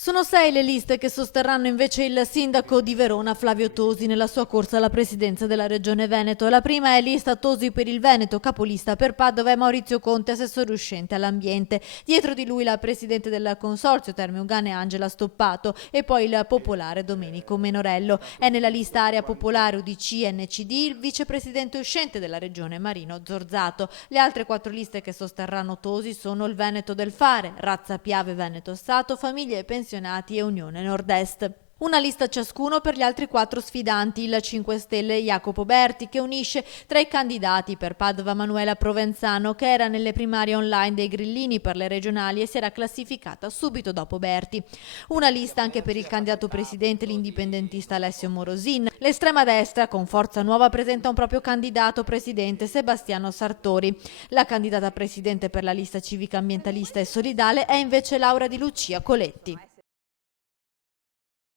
Sono 6 le liste che sosterranno invece il sindaco di Verona Flavio Tosi nella sua corsa alla presidenza della regione Veneto. La prima è lista Tosi per il Veneto, capolista per Padova è Maurizio Conte, assessore uscente all'ambiente. Dietro di lui la presidente del consorzio Terme Ugane Angela Stoppato e poi il popolare Domenico Menorello. È nella lista Area Popolare UDC NCD il vicepresidente uscente della regione Marino Zorzato. Le altre 4 liste che sosterranno Tosi sono il Veneto del Fare, Razza Piave Veneto Stato, Famiglie e Pensionati e Unione Nord-Est. Una lista ciascuno per gli altri 4 sfidanti, il 5 Stelle Jacopo Berti che unisce tra i candidati per Padova Manuela Provenzano che era nelle primarie online dei grillini per le regionali e si era classificata subito dopo Berti. Una lista anche per il candidato presidente l'indipendentista Alessio Morosin. L'estrema destra con Forza Nuova presenta un proprio candidato presidente Sebastiano Sartori. La candidata presidente per la lista civica ambientalista e solidale è invece Laura Di Lucia Coletti.